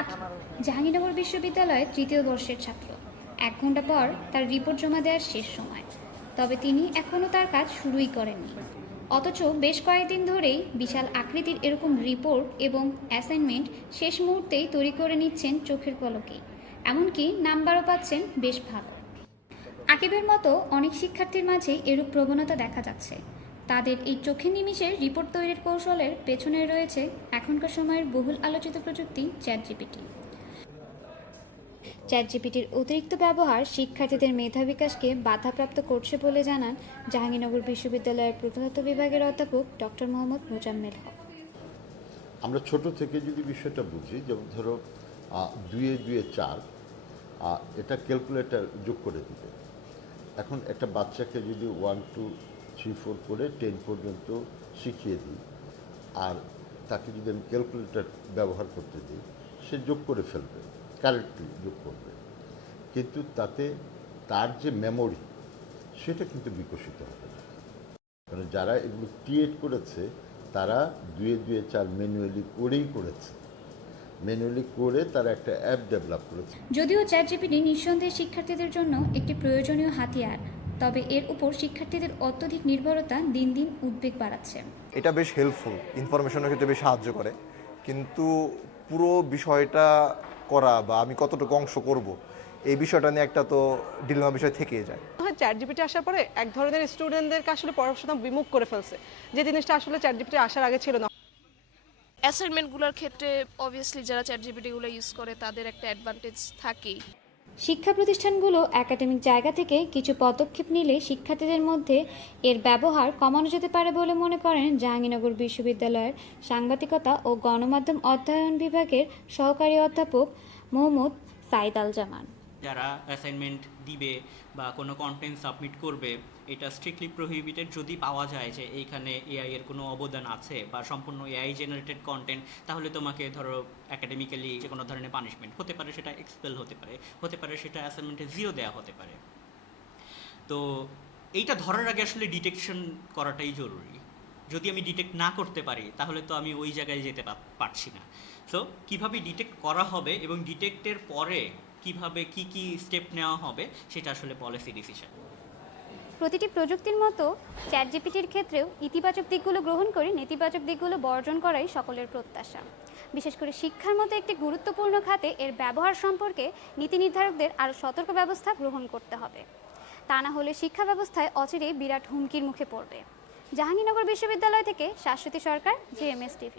আকি জাহাঙ্গীরনগর বিশ্ববিদ্যালয়ের তৃতীয় বর্ষের ছাত্র। 1 ঘন্টা পর তার রিপোর্ট জমা দেওয়ার শেষ সময়, তবে তিনি এখনও তার কাজ শুরুই করেননি। অথচ বেশ কয়েকদিন ধরেই বিশাল আকৃতির এরকম রিপোর্ট এবং অ্যাসাইনমেন্ট শেষ মুহূর্তেই তৈরি করে নিচ্ছেন চোখের পলকেই, এমনকি নাম্বারও পাচ্ছেন বেশ ভালো। আকিবের মতো অনেক শিক্ষার্থীর মাঝেই এরূপ প্রবণতা দেখা যাচ্ছে। তাদের এই চোখে নিমিষের রিপোর্ট তৈরির কৌশলের পেছনে রয়েছে এখনকার সময়ের বহুল আলোচিত প্রযুক্তি চ্যাট জিপিটির অতিরিক্ত ব্যবহার শিক্ষার্থীদের মেধা বিকাশকে বাধাপ্রাপ্ত করছে বলে জানান জাহাঙ্গীরনগর বিশ্ববিদ্যালয়ের প্রত্নতত্ত্ব বিভাগের অধ্যাপক ডক্টর মোহাম্মদ মোজাম্মেল হক। আমরা ছোট থেকে যদি বিষয়টা বুঝি, যেমন ধরো 2 × 2 = 4, এটা ক্যালকুলেটর যোগ করে দিবে। এখন একটা বাচ্চাকে যদি 1 2 3 4 করে 10 পর্যন্ত শিখিয়ে দিই, আর তাকে যদি আমি ক্যালকুলেটর ব্যবহার করতে দিই, সে যোগ করে ফেলবে, কারেক্টলি যোগ করবে, কিন্তু তাতে তার যে মেমোরি সেটা কিন্তু বিকশিত হবে না। কারণ যারা এগুলো ক্রিয়েট করেছে তারা 2 × 2 = 4 ম্যানুয়ালি করেই করেছে, ম্যানুয়ালি করে তারা একটা অ্যাপ ডেভেলপ করেছে। যদিও চ্যাট জিপিটি নিঃসন্দেহে শিক্ষার্থীদের জন্য একটি প্রয়োজনীয় হাতিয়ার, তবে এর উপর শিক্ষার্থীদের অত্যধিক নির্ভরতা দিন দিন উদ্বেগ বাড়াচ্ছে। এটা বেশ হেল্পফুল, ইনফরমেশনের ক্ষেত্রে বেশ সাহায্য করে, কিন্তু পুরো বিষয়টা করা বা আমি কতটুকু অংশ করব এই বিষয়টা নিয়ে একটা তো ডিলেমা বিষয় থেকেই যায়। চ্যাট জিপিটি আসার পরে এক ধরনের স্টুডেন্টদেরকে আসলে পড়াশোনা বিমুখ করে ফেলছে, যে জিনিসটা আসলে চ্যাট জিপিটি আসার আগে ছিল না। অ্যাসাইনমেন্টগুলোর ক্ষেত্রে অবভিয়াসলি যারা চ্যাট জিপিটিগুলো ইউজ করে তাদের একটা অ্যাডভান্টেজ থাকেই। শিক্ষা প্রতিষ্ঠানগুলো একাডেমিক জায়গা থেকে কিছু পদক্ষেপ নিলে শিক্ষার্থীদের মধ্যে এর ব্যবহার কমানো যেতে পারে বলে মনে করেন জাহাঙ্গীরনগর বিশ্ববিদ্যালয়ের সাংবাদিকতা ও গণমাধ্যম অধ্যয়ন বিভাগের সহকারী অধ্যাপক মোহাম্মদ সাইদ আল জামান। যারা অ্যাসাইনমেন্ট দিবে বা কোনো কন্টেন্ট সাবমিট করবে, এটা স্ট্রিক্টলি প্রহিবিটেড যদি পাওয়া যায় যে এইখানে এআই এর কোনো অবদান আছে বা সম্পূর্ণ এআই জেনারেটেড কন্টেন্ট, তাহলে তোমাকে ধরো একাডেমিক্যালি যে কোনো ধরনের পানিশমেন্ট হতে পারে, সেটা এক্সপেল হতে পারে সেটা অ্যাসাইনমেন্টে 0 দেওয়া হতে পারে। তো এইটা ধরার আগে আসলে ডিটেকশন করাটাই জরুরি। যদি আমি ডিটেক্ট না করতে পারি তাহলে তো আমি ওই জায়গায় যেতে পারছি না। সো কীভাবে ডিটেক্ট করা হবে এবং ডিটেক্টের পরে কিভাবে কি স্টেপ নেওয়া হবে সেটা আসলে পলিসি ডিসিশন। প্রতিটি প্রযুক্তির মতো চ্যাট জিপিটির ক্ষেত্রেও ইতিবাচক দিকগুলো গ্রহণ করে নেতিবাচক দিকগুলো বর্জন করাই সকলের প্রত্যাশা। বিশেষ করে শিক্ষার মতো একটি গুরুত্বপূর্ণ খাতে এর ব্যবহার সম্পর্কে নীতি নির্ধারকদের আরও সতর্ক ব্যবস্থা গ্রহণ করতে হবে। তা না হলে শিক্ষা ব্যবস্থায় অচিরেই বিরাট হুমকির মুখে পড়বে। জাহাঙ্গীরনগর বিশ্ববিদ্যালয় থেকে শাশ্বতী সরকার, GMS TV।